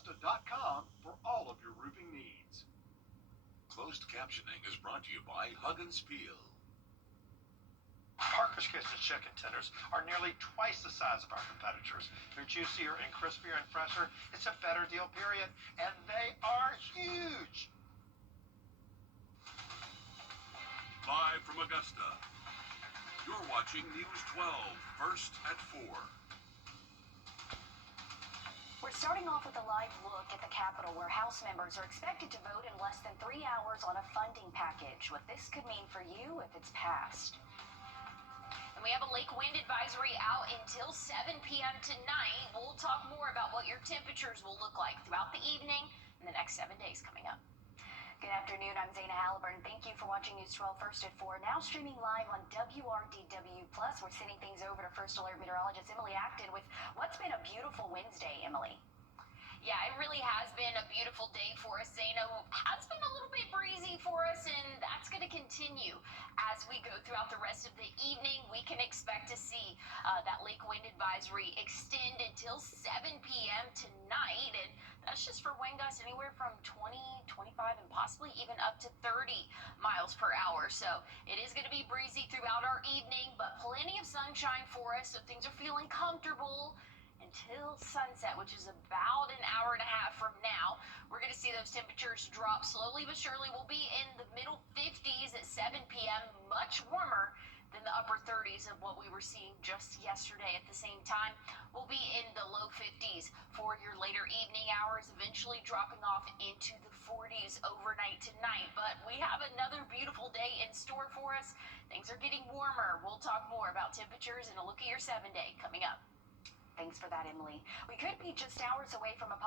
Augusta.com for all of your roofing needs. Closed captioning is brought to you by Hug and Spiel. Parker's Kitchen chicken tenders are nearly twice the size of our competitors. They're juicier and crispier and fresher. It's a better deal, period. And they are huge. Live from Augusta, you're watching News 12, first at 4. We're starting off with a live look at the Capitol, where House members are expected to vote in less than 3 hours on a funding package. What this could mean for you if it's passed. And we have a lake wind advisory out until 7 p.m. tonight. We'll talk more about what your temperatures will look like throughout the evening in the next 7 days coming up. Good afternoon, I'm Zaina Halliburton. Thank you for watching News 12 First at 4. Now streaming live on Wrdw+. We're sending things over to First Alert meteorologist Emily Acton with what's been a beautiful Wednesday, Emily. Yeah, it really has been a beautiful day for us, Zaina. Has been a little bit breezy for us, and that's going to continue as we go throughout the rest of the evening. We can expect to see that lake wind advisory extend until 7 p.m. tonight, and that's just for wind gusts anywhere from 20, 25, and possibly even up to 30 miles per hour. So it is going to be breezy throughout our evening, but plenty of sunshine for us, so things are feeling comfortable until sunset, which is about an hour and a half from now. We're going to see those temperatures drop slowly but surely. We'll be in the middle 50s at 7 p.m., much warmer than the upper 30s of what we were seeing just yesterday. At the same time, we'll be in the low 50s for your later evening hours, eventually dropping off into the 40s overnight tonight. But we have another beautiful day in store for us. Things are getting warmer. We'll talk more about temperatures and a look at your 7-day coming up. Thanks for that, Emily. We could be just hours away from a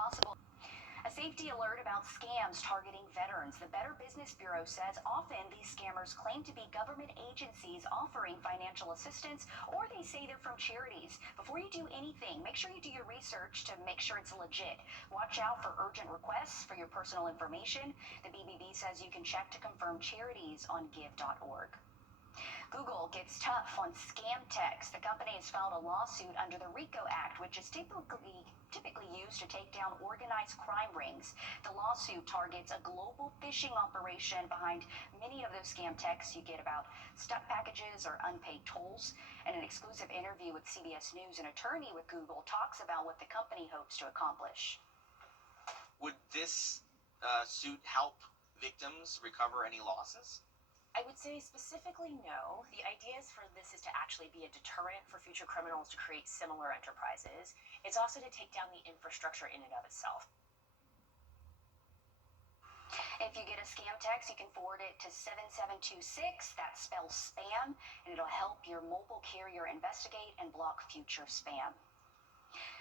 safety alert about scams targeting veterans. The Better Business Bureau says often these scammers claim to be government agencies offering financial assistance, or they say they're from charities. Before you do anything, make sure you do your research to make sure it's legit. Watch out for urgent requests for your personal information. The BBB says you can check to confirm charities on give.org. Google gets tough on scam texts. The company has filed a lawsuit under the RICO Act, which is typically used to take down organized crime rings. The lawsuit targets a global phishing operation behind many of those scam texts you get about stuck packages or unpaid tolls. In an exclusive interview with CBS News, an attorney with Google talks about what the company hopes to accomplish. Would this suit help victims recover any losses? I would say specifically no. The idea is for this is to actually be a deterrent for future criminals to create similar enterprises. It's also to take down the infrastructure in and of itself. If you get a scam text, you can forward it to 7726. That spells spam, and it'll help your mobile carrier investigate and block future spam.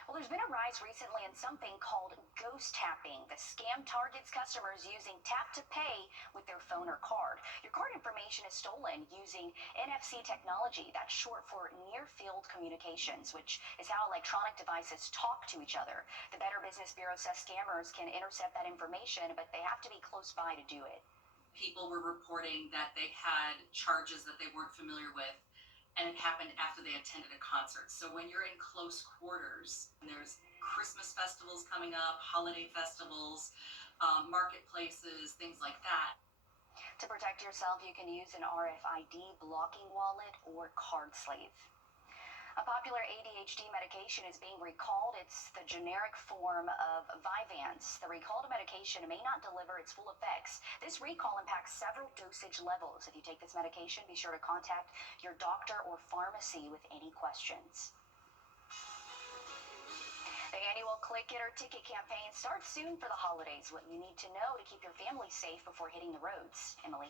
Well, there's been a rise recently in something called ghost tapping. The scam targets customers using tap to pay with their phone or card. Your card information is stolen using NFC technology. That's short for near field communications, which is how electronic devices talk to each other. The Better Business Bureau says scammers can intercept that information, but they have to be close by to do it. People were reporting that they had charges that they weren't familiar with, and it happened after they attended a concert. So when you're in close quarters, and there's Christmas festivals coming up, holiday festivals, marketplaces, things like that. To protect yourself, you can use an RFID blocking wallet or card sleeve. A popular ADHD medication is being recalled. It's the generic form of Vyvanse. The recalled medication may not deliver its full effects. This recall impacts several dosage levels. If you take this medication, be sure to contact your doctor or pharmacy with any questions. The annual Click It or Ticket campaign starts soon for the holidays. What you need to know to keep your family safe before hitting the roads. Emily.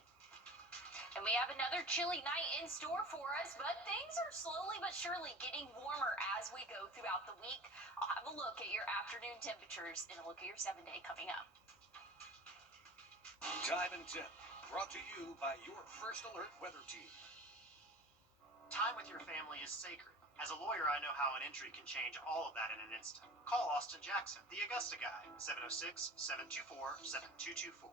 And we have another chilly night in store for us, but things are slowly but surely getting warmer as we go throughout the week. I'll have a look at your afternoon temperatures and a look at your 7-day coming up. Time and Tip, brought to you by your First Alert weather team. Time with your family is sacred. As a lawyer, I know how an injury can change all of that in an instant. Call Austin Jackson, the Augusta guy, 706-724-7224.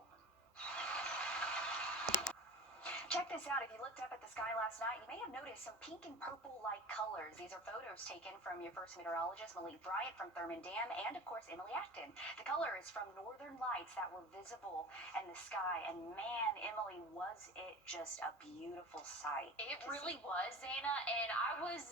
Check this out. If you looked up at the sky last night, you may have noticed some pink and purple-like colors. These are photos taken from your first meteorologist, Malik Bryant from Thurman Dam, and, of course, Emily Acton. The colors cameras from Northern Lights that were visible in the sky. And man, Emily, was it just a beautiful sight. It really was, Zana, and I was,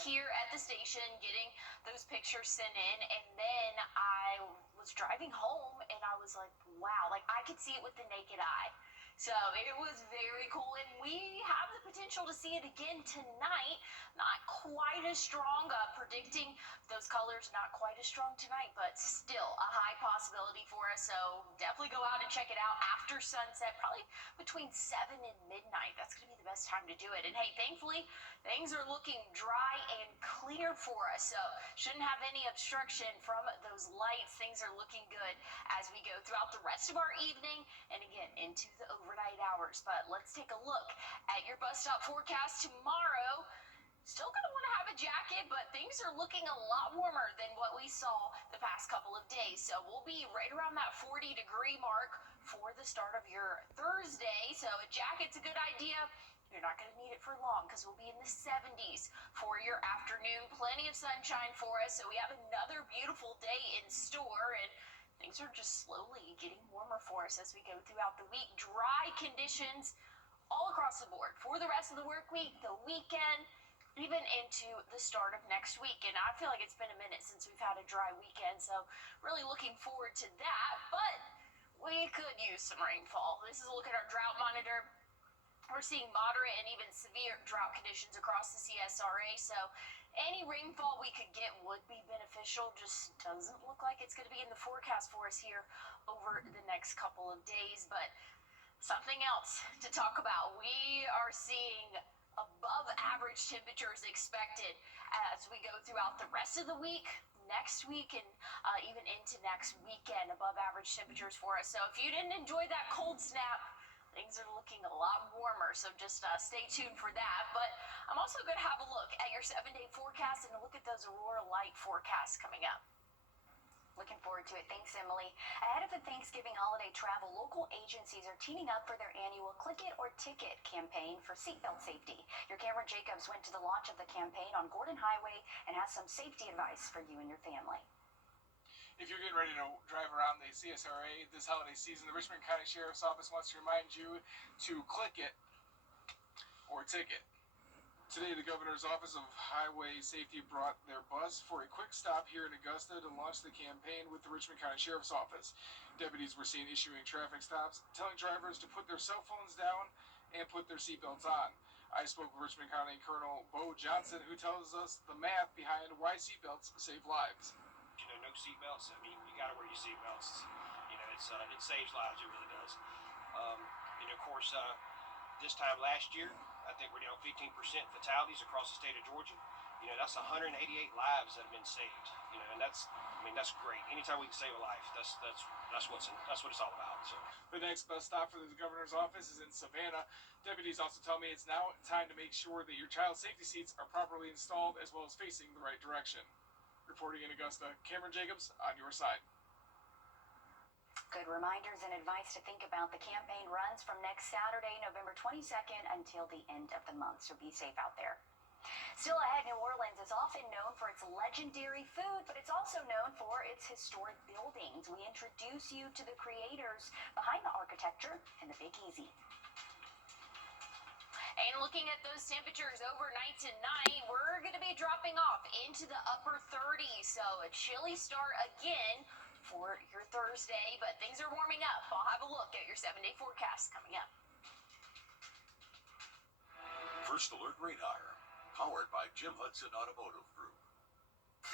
here at the station getting those pictures sent in, and then I was driving home, and I was like, wow, like I could see it with the naked eye. So it was very cool, and we have the potential to see it again tonight. Not quite as strong, predicting those colors not quite as strong tonight, but still a high possibility for us. So definitely go out and check it out after sunset, probably between 7 and midnight. That's going to be the best time to do it. And hey, thankfully, things are looking dry and clear for us, so shouldn't have any obstruction from those lights. Things are looking good as we go throughout the rest of our evening and again into the overnight hours. But let's take a look at your bus stop forecast tomorrow. Still going to want to have a jacket, but things are looking a lot warmer than what we saw the past couple of days. So we'll be right around that 40-degree mark for the start of your Thursday. So a jacket's a good idea. You're not going to need it for long because we'll be in the 70s for your afternoon. Plenty of sunshine for us. So we have another beautiful day in store, and things are just slowly getting warmer for us as we go throughout the week. Dry conditions all across the board for the rest of the work week, the weekend, even into the start of next week. And I feel like it's been a minute since we've had a dry weekend, so really looking forward to that. But we could use some rainfall. This is a look at our drought monitor. We're seeing moderate and even severe drought conditions across the CSRA, so any rainfall we could get would be beneficial. Just doesn't look like it's going to be in the forecast for us here over the next couple of days. But something else to talk about. We are seeing above average temperatures expected as we go throughout the rest of the week, next week, and even into next weekend. Above average temperatures for us. So if you didn't enjoy that cold snap, things are looking a lot warmer, so just stay tuned for that. But I'm also going to have a look at your 7-day forecast and a look at those aurora light forecasts coming up. Looking forward to it. Thanks, Emily. Ahead of the Thanksgiving holiday travel, local agencies are teaming up for their annual Click It or Ticket campaign for seatbelt safety. Your Cameron Jacobs went to the launch of the campaign on Gordon Highway and has some safety advice for you and your family. If you're getting ready to drive around the CSRA this holiday season, the Richmond County Sheriff's Office wants to remind you to click it or ticket. Today, the Governor's Office of Highway Safety brought their bus for a quick stop here in Augusta to launch the campaign with the Richmond County Sheriff's Office. Deputies were seen issuing traffic stops, telling drivers to put their cell phones down and put their seatbelts on. I spoke with Richmond County Colonel Bo Johnson, who tells us the math behind why seatbelts save lives. No seatbelts. I mean, you got to wear your seatbelts. It saves lives. It really does. Of course, this time last year, I think we're down 15% fatalities across the state of Georgia. That's 188 lives that have been saved. And that's great. Anytime we can save a life, that's what it's all about. So. The next bus stop for the Governor's Office is in Savannah. Deputies also tell me it's now time to make sure that your child's safety seats are properly installed as well as facing the right direction. Reporting in Augusta, Cameron Jacobs on your side. Good reminders and advice to think about. The campaign runs from next Saturday, November 22nd until the end of the month, so be safe out there. Still ahead, New Orleans is often known for its legendary food, but it's also known for its historic buildings. We introduce you to the creators behind the architecture and the Big Easy. And looking at those temperatures overnight tonight, we're going to be dropping off into the upper 30s. So a chilly start again for your Thursday, but things are warming up. I'll have a look at your 7-day forecast coming up. First Alert Radar, powered by Jim Hudson Automotive Group.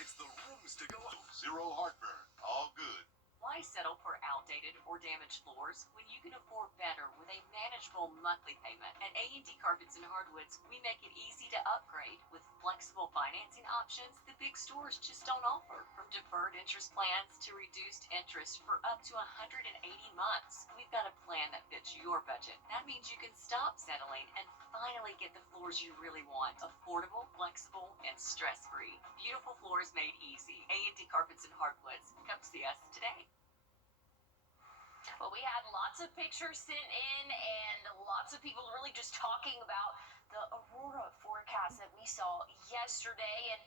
It's the rooms to go. Zero heartburn, all good. Why settle for outdated or damaged floors when you can afford better with a manageable monthly payment? At A&D Carpets and Hardwoods, we make it easy to upgrade with flexible financing options the big stores just don't offer. From deferred interest plans to reduced interest for up to 180 months. We've got a plan that fits your budget. That means you can stop settling and finally get the floors you really want. Affordable, flexible, and stress-free. Beautiful floors made easy. A&D Carpets and Hardwoods. Come see us today. Well, we had lots of pictures sent in and lots of people really just talking about the aurora forecast that we saw yesterday. And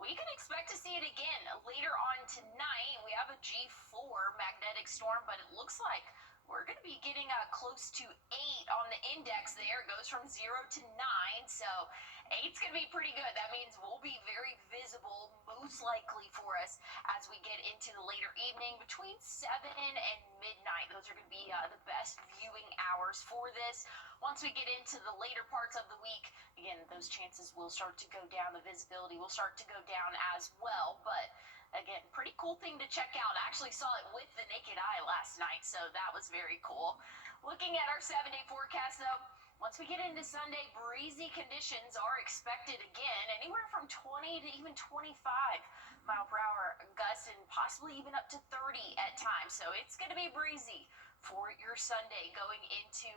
we can expect to see it again later on tonight. We have a G4 magnetic storm, but it looks like we're going to be getting close to 8 on the index there. It goes from 0 to 9, so 8's going to be pretty good. That means we'll be very visible, most likely for us, as we get into the later evening between 7 and midnight. Those are going to be the best viewing hours for this. Once we get into the later parts of the week, again, those chances will start to go down. The visibility will start to go down as well, but again, pretty cool thing to check out. I actually saw it with the naked eye last night, so that was very cool. Looking at our 7-day forecast, though, once we get into Sunday, breezy conditions are expected again, anywhere from 20 to even 25 mile per hour gusts and possibly even up to 30 at times. So it's going to be breezy for your Sunday going into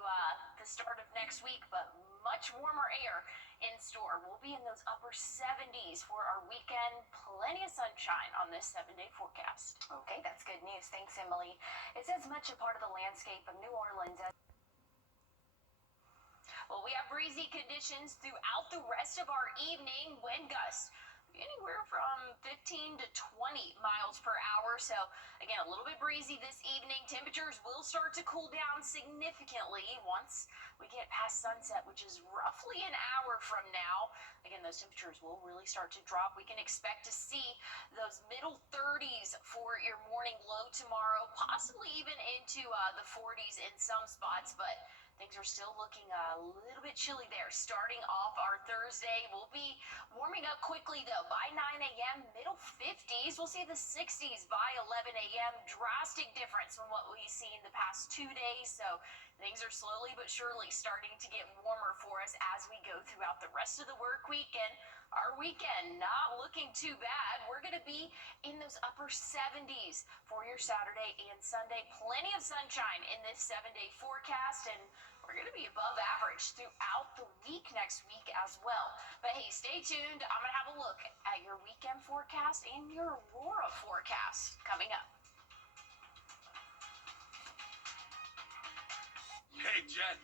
the start of next week, but much warmer air in store. We'll be in those upper 70s for our weekend. Plenty of sunshine on this 7-day forecast. Okay, that's good news. Thanks, Emily. It's as much a part of the landscape of New Orleans as well, we have breezy conditions throughout the rest of our evening. Wind gusts anywhere from 15 to 20 miles per hour. So again, a little bit breezy this evening. Temperatures will start to cool down significantly once we get past sunset, which is roughly an hour from now. Again, those temperatures will really start to drop. We can expect to see those middle 30s for your morning low tomorrow, possibly even into the 40s in some spots, but things are still looking a little bit chilly there. Starting off our Thursday, we'll be warming up quickly, though. By 9 a.m., middle 50s. We'll see the 60s by 11 a.m. Drastic difference from what we've seen the past 2 days. So things are slowly but surely starting to get warmer for us as we go throughout the rest of the work week. And our weekend not looking too bad. We're going to be in those upper 70s for your Saturday and Sunday. Plenty of sunshine in this 7-day forecast, and we're going to be above average throughout the week next week as well. But hey, stay tuned. I'm going to have a look at your weekend forecast and your Aurora forecast coming up. Hey, Jen.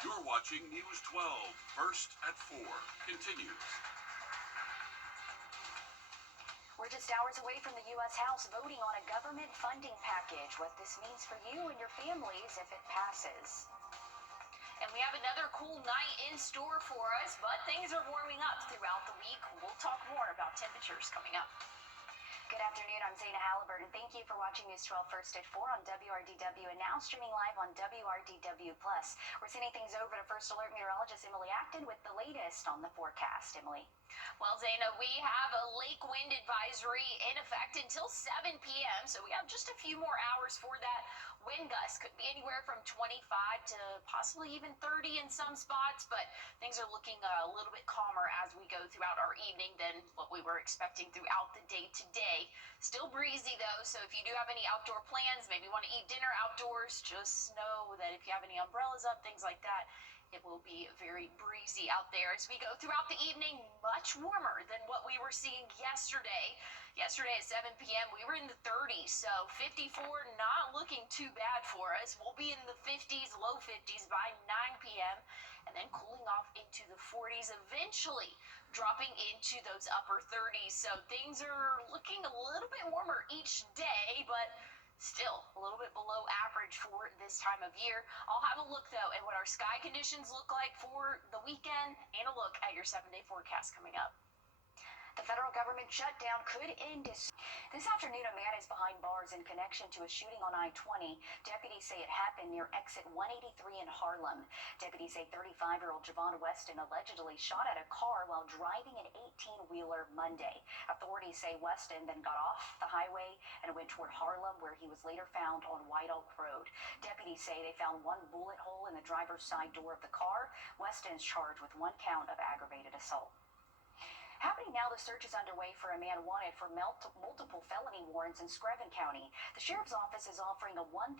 You're watching News 12, first at 4. Continues. We're just hours away from the U.S. House voting on a government funding package. What this means for you and your families if it passes. And we have another cool night in store for us, but things are warming up throughout the week. We'll talk more about temperatures coming up. Good afternoon, I'm Zana Halliburton. Thank you for watching News 12 First at 4 on WRDW and now streaming live on WRDW+. We're sending things over to First Alert meteorologist Emily Acton with the latest on the forecast. Emily. Well, Zana, we have a lake wind advisory in effect until 7 p.m., so we have just a few more hours for that. Wind gusts could be anywhere from 25 to possibly even 30 in some spots, but things are looking a little bit calmer as we go throughout our evening than what we were expecting throughout the day today. Still breezy, though, so if you do have any outdoor plans, maybe want to eat dinner outdoors, just know that if you have any umbrellas up, things like that, it will be very breezy out there as we go throughout the evening. Much warmer than what we were seeing yesterday. Yesterday at 7 p.m., we were in the 30s, so 54 not looking too bad for us. We'll be in the 50s, low 50s by 9 p.m., and then cooling off into the 40s, eventually dropping into those upper 30s. So things are looking a little bit warmer each day, but still a little bit below average for this time of year. I'll have a look, though, at what our sky conditions look like for the weekend and a look at your 7-day forecast coming up. The federal government shutdown could end this afternoon. A man is behind bars in connection to a shooting on I-20. Deputies say it happened near exit 183 in Harlem. Deputies say 35-year-old Javon Weston allegedly shot at a car while driving an 18-wheeler Monday. Authorities say Weston then got off the highway and went toward Harlem, where he was later found on White Oak Road. Deputies say they found one bullet hole in the driver's side door of the car. Weston is charged with 1 count of aggravated assault. Happening now, the search is underway for a man wanted for multiple felony warrants in Screven County. The sheriff's office is offering a $1,000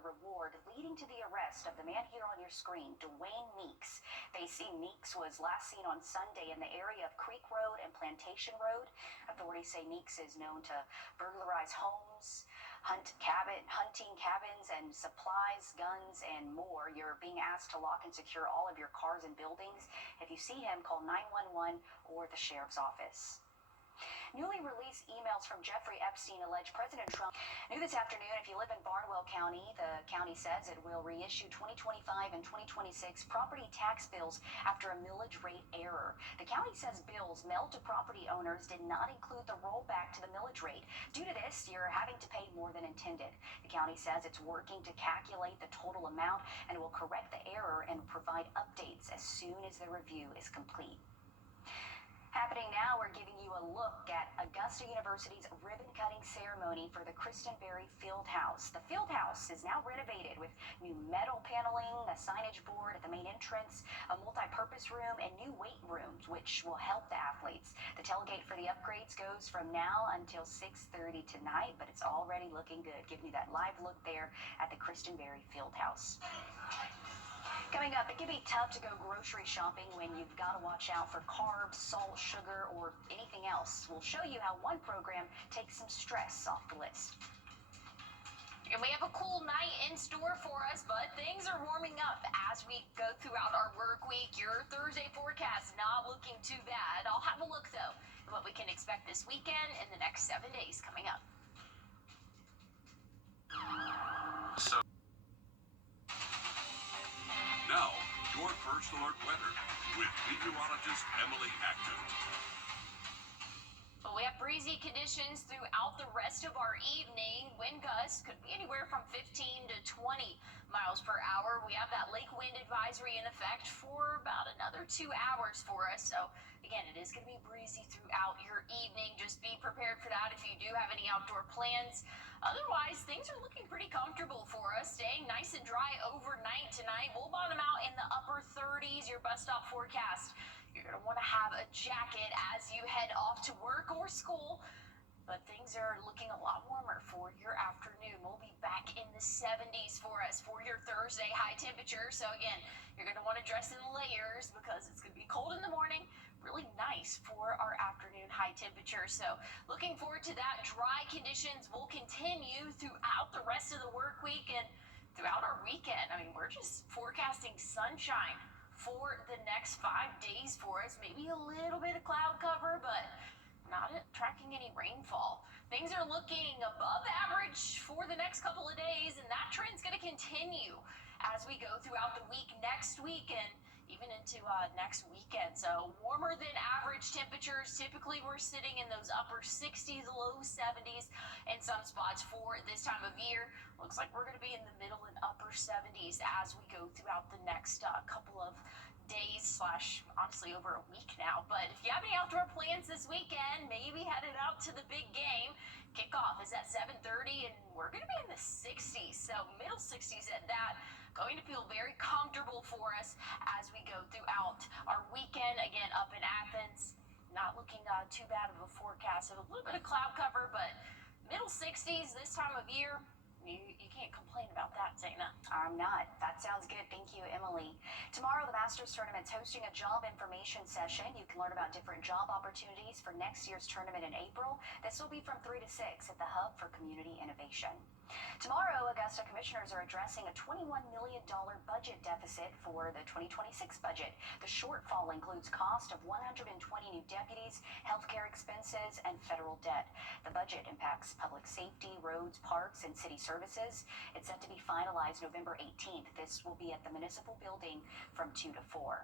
reward leading to the arrest of the man here on your screen, Dwayne Meeks. They see Meeks was last seen on Sunday in the area of Creek Road and Plantation Road. Authorities say Meeks is known to burglarize homes, hunting cabins and supplies, guns, and more. You're being asked to lock and secure all of your cars and buildings. If you see him, call 911 or the sheriff's office. Newly released emails from Jeffrey Epstein allege President Trump. New this afternoon, if you live in Barnwell County, the county says it will reissue 2025 and 2026 property tax bills after a millage rate error. The county says bills mailed to property owners did not include the rollback to the millage rate. Due to this, you're having to pay more than intended. The county says it's working to calculate the total amount and will correct the error and provide updates as soon as the review is complete. Happening now, we're giving you a look at Augusta University's ribbon-cutting ceremony for the Christenberry Fieldhouse. The Fieldhouse is now renovated with new metal paneling, a signage board at the main entrance, a multi-purpose room, and new weight rooms, which will help the athletes. The tailgate for the upgrades goes from now until 6:30 tonight, but it's already looking good. Giving you that live look there at the Christenberry Fieldhouse. Coming up, it can be tough to go grocery shopping when you've got to watch out for carbs, salt, sugar, or anything else. We'll show you how one program takes some stress off the list. And we have a cool night in store for us, but things are warming up as we go throughout our work week. Your Thursday forecast not looking too bad. I'll have a look, though, at what we can expect this weekend and the next 7 days coming up. So now, your First Alert weather with meteorologist Emily Acton. Well, we have breezy conditions throughout the rest of our evening. Wind gusts could be anywhere from 15 to 20 miles per hour. We have that lake wind advisory in effect for about another 2 hours for us. So, again, it is going to be breezy throughout your evening. Just be prepared for that if you do have any outdoor plans. Otherwise, things are looking pretty comfortable for us, staying nice and dry overnight tonight. We'll bottom out in the upper 30s, your bus stop forecast. You're going to want to have a jacket as you head off to work or school. But things are looking a lot warmer for your afternoon. We'll be back in the 70s for us for your Thursday high temperature. So again, you're going to want to dress in layers because it's going to be cold in the morning. Really nice for our afternoon high temperature. So looking forward to that. Dry conditions will continue throughout the rest of the work week and throughout our weekend. I mean, we're just forecasting sunshine for the next 5 days for us. Maybe a little bit of cloud cover, but not tracking any rainfall. Things are looking above average for the next couple of days, and that trend's going to continue as we go throughout the week next week and even into next weekend. So warmer than average temperatures. Typically we're sitting in those upper 60s, low 70s in some spots for this time of year. Looks like we're going to be in the middle and upper 70s as we go throughout the next couple of days / honestly over a week now. But if you have any outdoor plans this weekend, maybe headed out to the big game. Kickoff is at 7:30 and we're going to be in the 60s, so middle 60s at that. Going to feel very comfortable for us as we go throughout our weekend. Again, up in Athens, not looking too bad of a forecast. So a little bit of cloud cover, but middle 60s this time of year. You can't complain about that, Dana. I'm not. That sounds good. Thank you, Emily. Tomorrow, the Masters Tournament's hosting a job information session. You can learn about different job opportunities for next year's tournament in April. This will be from 3 to 6 at the Hub for Community Innovation. Tomorrow, Augusta commissioners are addressing a $21 million budget deficit for the 2026 budget. The shortfall includes cost of 120 new deputies, healthcare expenses, and federal debt. The budget impacts public safety, roads, parks, and city services. It's set to be finalized November 18th. This will be at the municipal building from 2 to 4.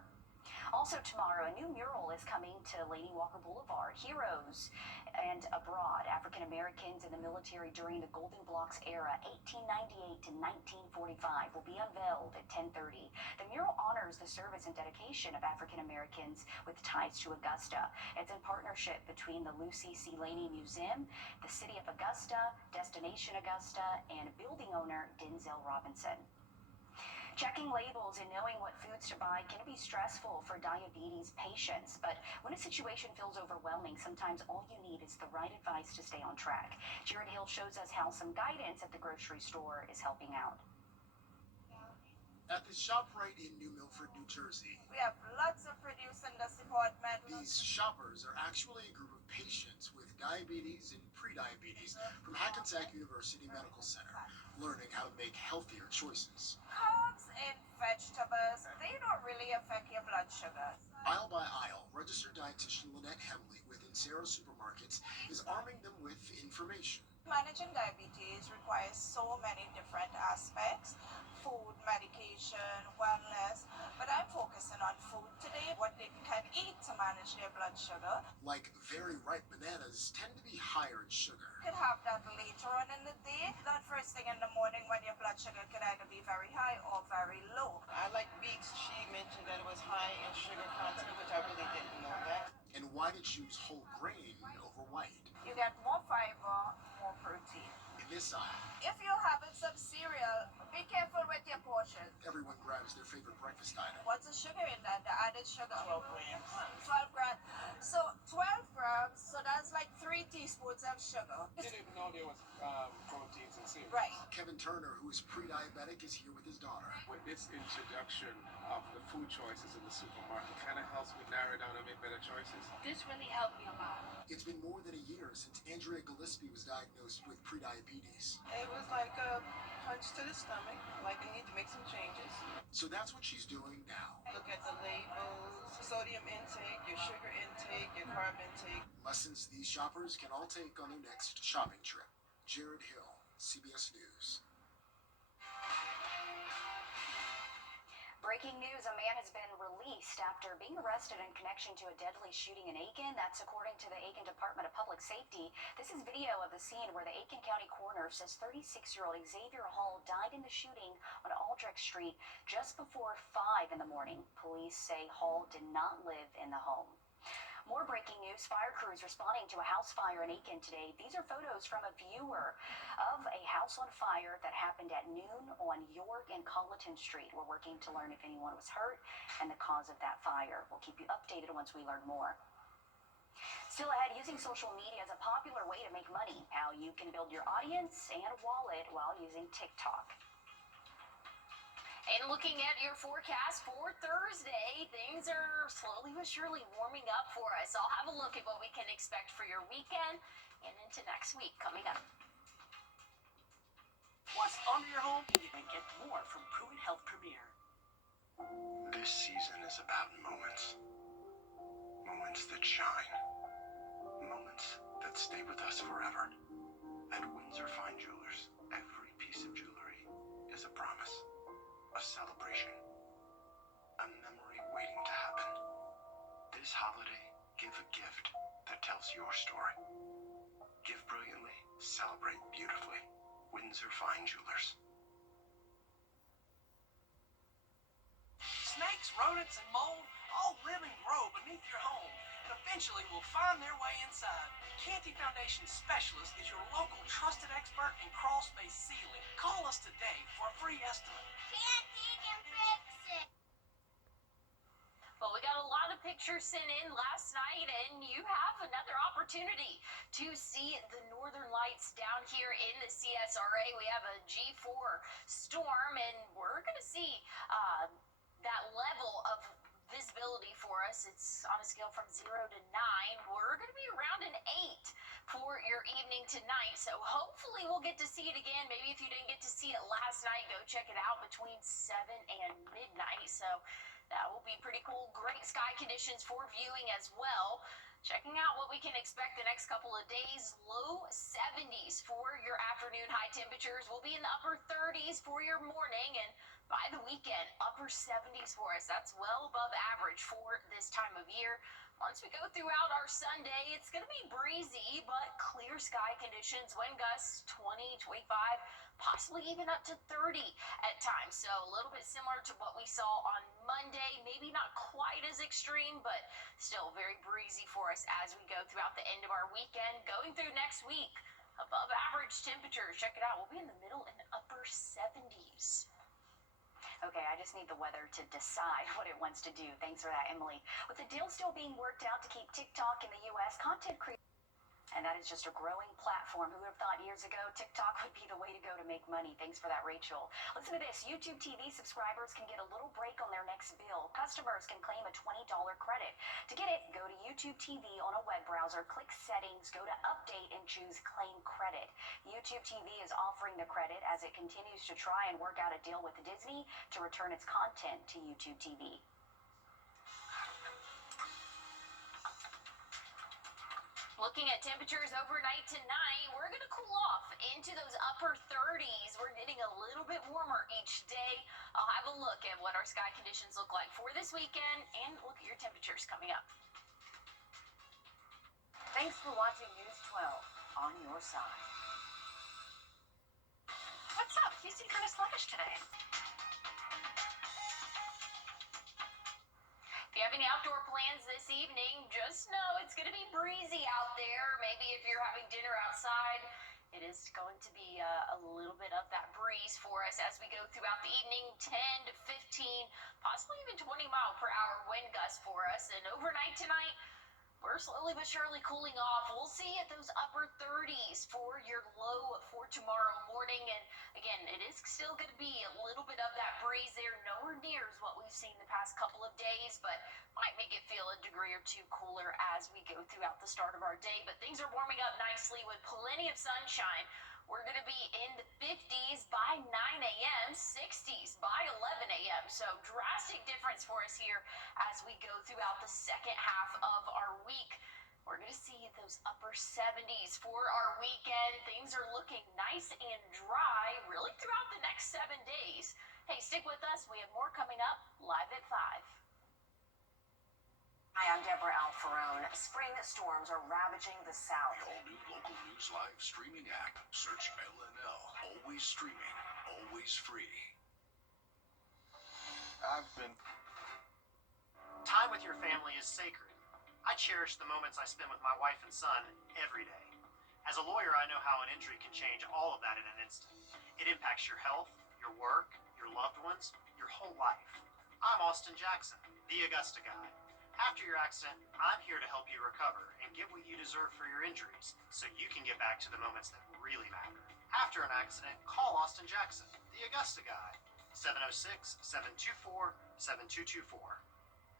Also tomorrow, a new mural is coming to Lady Walker Boulevard. Heroes and Abroad, African Americans in the military during the Golden Blocks era, 1898 to 1945, will be unveiled at 10:30. The mural honors the service and dedication of African Americans with ties to Augusta. It's in partnership between the Lucy C. Laney Museum, the City of Augusta, Destination Augusta, and building owner Denzel Robinson. Checking labels and knowing what foods to buy can be stressful for diabetes patients, but when a situation feels overwhelming, sometimes all you need is the right advice to stay on track. Jared Hill shows us how some guidance at the grocery store is helping out. at the ShopRite in New Milford, New Jersey. We have lots of produce in this department. These shoppers are actually a group of patients with diabetes and prediabetes from Hackensack University Medical Center, learning how to make healthier choices. Carbs in vegetables, they don't really affect your blood sugar. Aisle by aisle, registered dietitian Lynette Hemley with Insera Supermarkets is arming them with information. Managing diabetes requires so many different aspects: food, medication, wellness, but I'm focusing on food today, what they can eat to manage their blood sugar. Like very ripe bananas tend to be higher in sugar. You can have that later on in the day, not first thing in the morning when your blood sugar could either be very high or very low. I like beets. She mentioned that it was high in sugar content, which I really didn't know that. And why to choose whole grain over white? You get more fiber, more protein. In this aisle, If you're having some cereal, be careful with your portions. everyone grabs their favorite breakfast item. What's the sugar in that? The added sugar? 12 grams. 12 grams. So 12 grams, so that's like 3 teaspoons of sugar. Didn't know there was proteins in cereal. Right. Kevin Turner, who is pre-diabetic, is here with his daughter. With this introduction of the food choices in the supermarket, kind of helps me narrow down and make better choices. This really helped me a lot. It's been more than a year since Andrea Gillespie was diagnosed with prediabetes. It was like a punch to the stomach, like I need to make some changes. So that's what she's doing now. Look at the labels, sodium intake, your sugar intake, your carb intake. Lessons these shoppers can all take on their next shopping trip. Jared Hill, CBS News. Breaking news, a man has been released after being arrested in connection to a deadly shooting in Aiken. That's according to the Aiken Department of Public Safety. This is video of the scene where the Aiken County coroner says 36-year-old Xavier Hall died in the shooting on Aldrich Street just before 5 in the morning. Police say Hall did not live in the home. More breaking news, fire crews responding to a house fire in Aiken today. These are photos from a viewer of a house on fire that happened at noon on York and Colleton Street. We're working to learn if anyone was hurt and the cause of that fire. We'll keep you updated once we learn more. Still ahead, using social media as a popular way to make money. How you can build your audience and wallet while using TikTok. And looking at your forecast for Thursday, things are slowly but surely warming up for us. I'll have a look at what we can expect for your weekend and into next week coming up. What's under your home? And get more from Pruitt Health Premier. This season is about moments. Moments that shine. Moments that stay with us forever. At Windsor Fine Jewelers, every piece of jewelry is a promise. A celebration. A memory waiting to happen. This holiday, give a gift that tells your story. Give brilliantly, celebrate beautifully. Windsor Fine Jewelers. Snakes, rodents, and mold all live and grow beneath your home and eventually will find their way inside. Canty Foundation Specialist is your local trusted expert in crawl space sealing. Call us today for a free estimate. Canty can fix it. Well, we got a lot of pictures sent in last night, and you have another opportunity to see the Northern Lights down here in the CSRA. We have a G4 storm, and we're going to see that level of visibility for us. It's on a scale from 0 to 9. We're going to be around an 8 for your evening tonight. So hopefully we'll get to see it again. Maybe if you didn't get to see it last night, go check it out between 7 and midnight. So that will be pretty cool. Great sky conditions for viewing as well. Checking out what we can expect the next couple of days. Low 70s for your afternoon. High temperatures will be in the upper 30s for your morning, and by the weekend, upper 70s for us. That's well above average for this time of year. Once we go throughout our Sunday, it's going to be breezy, but clear sky conditions. Wind gusts 20, 25, possibly even up to 30 at times. So a little bit similar to what we saw on Monday. Maybe not quite as extreme, but still very breezy for us as we go throughout the end of our weekend. Going through next week, above average temperatures. Check it out. We'll be in the middle and upper 70s. Okay, I just need the weather to decide what it wants to do. Thanks for that, Emily. With the deal still being worked out to keep TikTok in the U.S., content creators And that is just a growing platform. Who would have thought years ago TikTok would be the way to go to make money? Thanks for that, Rachel. Listen to this. YouTube TV subscribers can get a little break on their next bill. Customers can claim a $20 credit. To get it, go to YouTube TV on a web browser, click Settings, go to Update, and choose Claim Credit. YouTube TV is offering the credit as it continues to try and work out a deal with Disney to return its content to YouTube TV. Looking at temperatures overnight tonight, we're going to cool off into those upper 30s. We're getting a little bit warmer each day. I'll have a look at what our sky conditions look like for this weekend and look at your temperatures coming up. Thanks for watching News 12 on your side. What's up? You seem kind of sluggish today. If you have any outdoor plans this evening, just know it's going to be breezy out there. Maybe if you're having dinner outside, it is going to be a little bit of that breeze for us as we go throughout the evening, 10 to 15, possibly even 20-mile-per-hour wind gusts for us. And overnight tonight, we're slowly but surely cooling off. We'll see at those upper 30s for your low for tomorrow morning. And again, it is still going to be a little bit of that breeze there, nowhere near as what we've seen the past couple of days, but might make it feel a degree or two cooler as we go throughout the start of our day. But things are warming up nicely with plenty of sunshine. We're going to be in the 50s by 9 a.m., 60s by 11 a.m. So drastic difference for us here as we go throughout the second half of our week. We're going to see those upper 70s for our weekend. Things are looking nice and dry really throughout the next 7 days. Hey, stick with us. We have more coming up live at 5. Hi, I'm Deborah Alfarone. Spring storms are ravaging the South. The all-new local news live streaming app. Search LNL. Always streaming. Always free. Time with your family is sacred. I cherish the moments I spend with my wife and son every day. As a lawyer, I know how an injury can change all of that in an instant. It impacts your health, your work, your loved ones, your whole life. I'm Austin Jackson, the Augusta guy. After your accident, I'm here to help you recover and get what you deserve for your injuries so you can get back to the moments that really matter. After an accident, call Austin Jackson, the Augusta guy. 706-724-7224.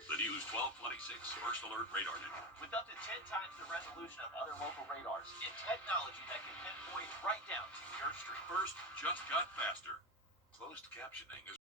The News 1226 First Alert Radar Network. With up to 10 times the resolution of other local radars and technology that can pinpoint right down to your street. First just got faster. Closed captioning is